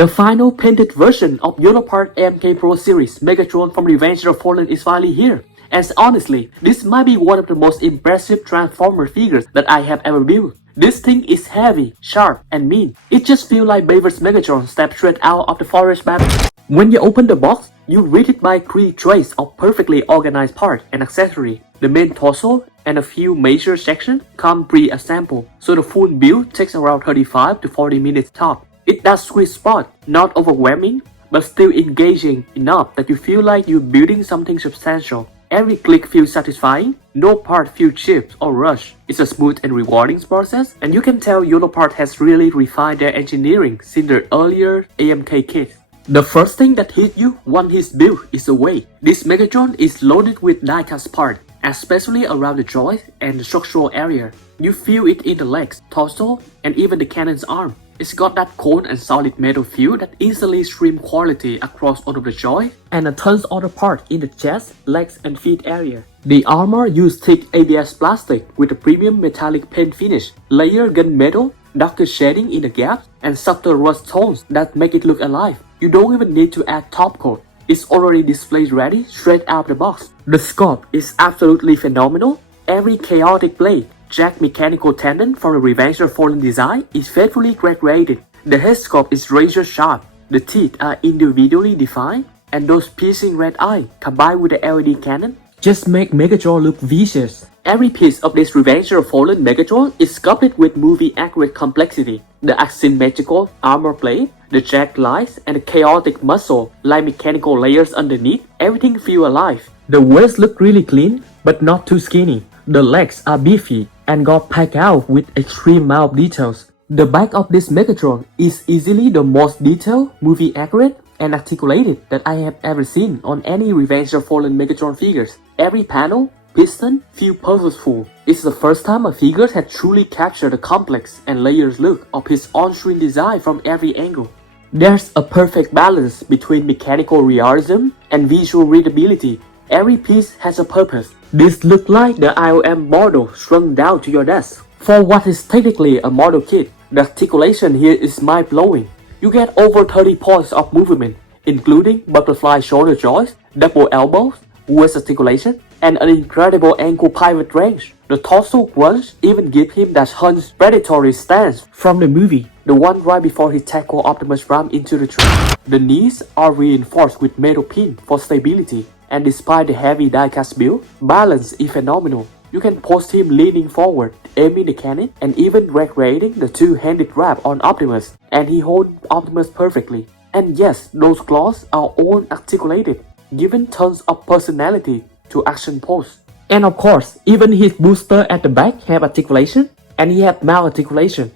The final painted version of Yolopark AMK Pro Series Megatron from Revenge of the Fallen is finally here. And honestly, this might be one of the most impressive Transformer figures that I have ever built. This thing is heavy, sharp, and mean. It just feels like Bayverse Megatron stepped straight out of the forest battle. When you open the box, you read it by 3 trays of perfectly organized parts and accessories. The main torso and a few major sections come pre-assembled, so the full build takes around 35 to 40 minutes top. It does sweet spot, not overwhelming, but still engaging enough that you feel like you're building something substantial. Every click feels satisfying, no part feels cheap or rushed. It's a smooth and rewarding process, and you can tell Yolopark has really refined their engineering since their earlier AMK kits. The first thing that hits you once it's built is the weight. This Megatron is loaded with diecast parts, especially around the joint and the structural area. You feel it in the legs, torso, and even the cannon's arm. It's got that cold and solid metal feel that instantly streams quality across all of the joint and a tons of other parts in the chest, legs, and feet area. The armor used thick ABS plastic with a premium metallic paint finish, layered gunmetal, darker shading in the gaps, and subtle rust tones that make it look alive. You don't even need to add top coat. It's already displayed ready straight out the box. The sculpt is absolutely phenomenal. Every chaotic blade, jack mechanical tendon from the Revenge of the Fallen design is faithfully graduated. The head sculpt is razor sharp. The teeth are individually defined, and those piercing red eyes combined with the LED cannon just make Megatron look vicious. Every piece of this Revenge of the Fallen Megatron is sculpted with movie-accurate complexity. The asymmetrical armor plate, the jagged lines, and the chaotic muscle like mechanical layers underneath, everything feels alive. The waist looks really clean, but not too skinny. The legs are beefy and got packed out with extreme amount of details. The back of this Megatron is easily the most detailed, movie-accurate, and articulated that I have ever seen on any Revenge of the Fallen Megatron figures. Every panel, piston feel purposeful. It's the first time a figure had truly captured the complex and layered look of his on-screen design from every angle. There's a perfect balance between mechanical realism and visual readability. Every piece has a purpose. This looks like the IOM model shrunk down to your desk. For what is technically a model kit, the articulation here is mind-blowing. You get over 30 points of movement, including butterfly shoulder joints, double elbows, waist articulation, and an incredible ankle pivot range. The torso grunge even gives him that hunched predatory stance from the movie, the one right before he tackled Optimus Prime into the tree. The knees are reinforced with metal pin for stability, and despite the heavy diecast build, balance is phenomenal. You can post him leaning forward, aiming the cannon, and even recreating the two-handed grab on Optimus, and he holds Optimus perfectly. And yes, those claws are all articulated, giving tons of personality to action pose. And of course, even his booster at the back have articulation, and he have mouth articulation.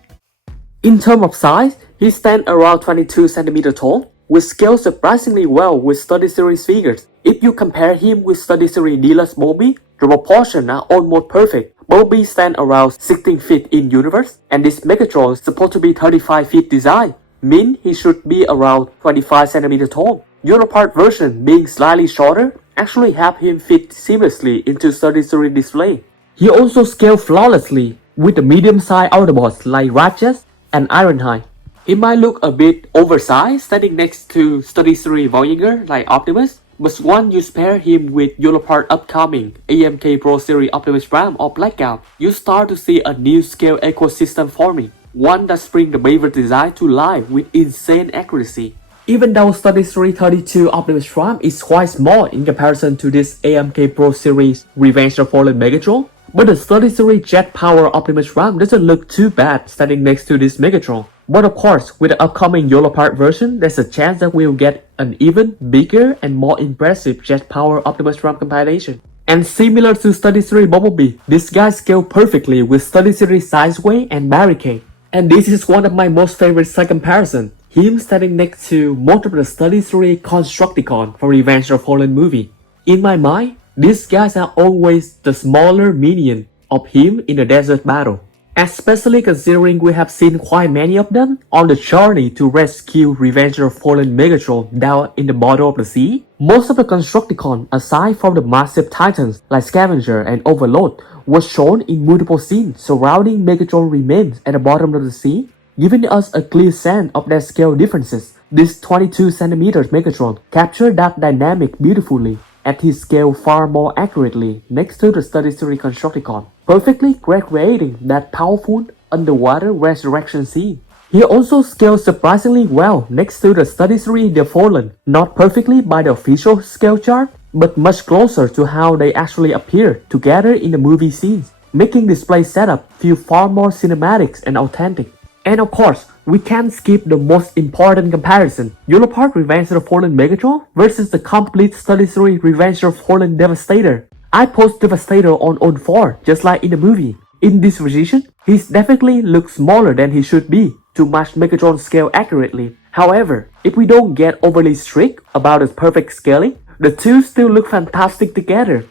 In terms of size, he stands around 22 cm tall, which scales surprisingly well with Study Series figures. If you compare him with Study Series Deluxe Bumblebee, the proportions are almost perfect. Bumblebee stands around 16 feet in universe, and this Megatron is supposed to be 35 feet design, meaning he should be around 25 cm tall. Yolopark version, being slightly shorter, actually help him fit seamlessly into Study Series display. He also scales flawlessly with the medium-sized Autobots like Ratchet and Ironhide. It might look a bit oversized standing next to Study Series Voyager like Optimus, but once you pair him with Yolopark upcoming AMK Pro Series Optimus Prime or Blackout, you start to see a new scale ecosystem forming, one that brings the Bayverse design to life with insane accuracy. Even though Study Series 32 Optimus Prime is quite small in comparison to this AMK Pro Series Revenge of the Fallen Megatron, but the Study Series Jet Power Optimus Prime doesn't look too bad standing next to this Megatron. But of course, with the upcoming Yolopark version, there's a chance that we'll get an even bigger and more impressive Jet Power Optimus Prime compilation. And similar to Study Series Bumblebee, this guy scaled perfectly with Study Series Sideway and Barricade. And this is one of my most favorite side comparison, him standing next to most of the Study Series Constructicon from Revenge of the Fallen movie. In my mind, these guys are always the smaller minion of him in the desert battle. Especially considering we have seen quite many of them on the journey to rescue Revenge of the Fallen Megatron down in the bottom of the sea. Most of the Constructicon, aside from the massive titans like Scavenger and Overlord, was shown in multiple scenes surrounding Megatron remains at the bottom of the sea, giving us a clear sense of their scale differences. This 22cm Megatron captured that dynamic beautifully at his scale far more accurately next to the Threezero Constructicon, perfectly recreating that powerful underwater resurrection scene. He also scaled surprisingly well next to the Threezero The Fallen, not perfectly by the official scale chart, but much closer to how they actually appear together in the movie scenes, making display setup feel far more cinematic and authentic. And of course, we can't skip the most important comparison, Yolopark Revenge of the Fallen Megatron versus the complete Threezero Revenge of the Fallen Devastator. I post Devastator on all 4 just like in the movie. In this position, he definitely looks smaller than he should be to match Megatron's scale accurately. However, if we don't get overly strict about the perfect scaling, the two still look fantastic together.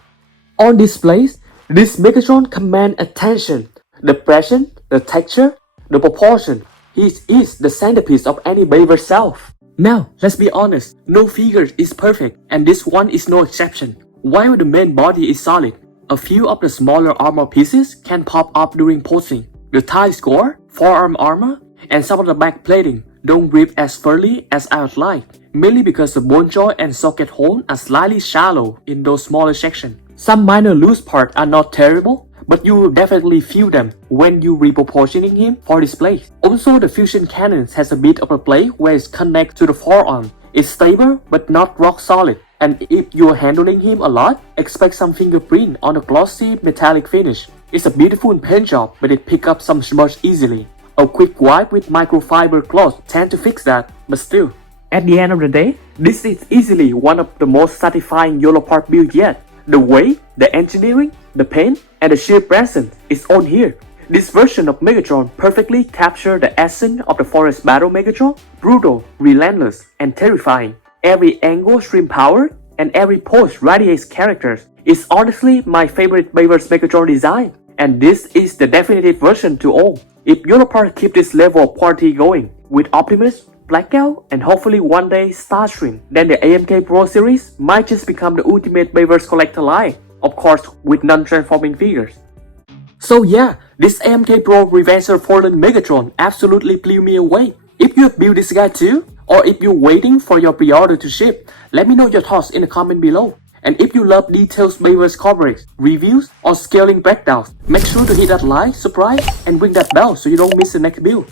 On displays, this Megatron commands attention. The precision, the texture, the proportion. He is the centerpiece of any Bayverse self. Now, let's be honest, no figure is perfect, and this one is no exception. While the main body is solid, a few of the smaller armor pieces can pop up during posing. The thigh score, forearm armor, and some of the back plating don't grip as firmly as I would like, mainly because the bone joint and socket hole are slightly shallow in those smaller sections. Some minor loose parts are not terrible, but you will definitely feel them when you reproportioning him for display. Also, the fusion cannon has a bit of a play where it's connected to the forearm. It's stable but not rock solid, and if you're handling him a lot, expect some fingerprint on a glossy metallic finish. It's a beautiful paint job, but it picks up some smudge easily. A quick wipe with microfiber cloth tend to fix that, but still. At the end of the day, this is easily one of the most satisfying Yolopark builds yet. The weight, the engineering, the paint, and the sheer presence is all here. This version of Megatron perfectly captures the essence of the Forest Battle Megatron, brutal, relentless, and terrifying. Every angle stream power, and every pose radiates characters. It's honestly my favorite Bayverse Megatron design, and this is the definitive version to all. If Yolopark keep this level of quality going, with Optimus, Blackout, and hopefully one day Starstream, then the AMK Pro series might just become the ultimate Bayverse collector line, of course with non-transforming figures. So yeah, this AMK Pro Revenge of the Fallen Megatron absolutely blew me away. If you have built this guy too, or if you're waiting for your pre-order to ship, let me know your thoughts in the comment below. And if you love details Bayverse coverage, reviews, or scaling breakdowns, make sure to hit that like, subscribe, and ring that bell so you don't miss the next build.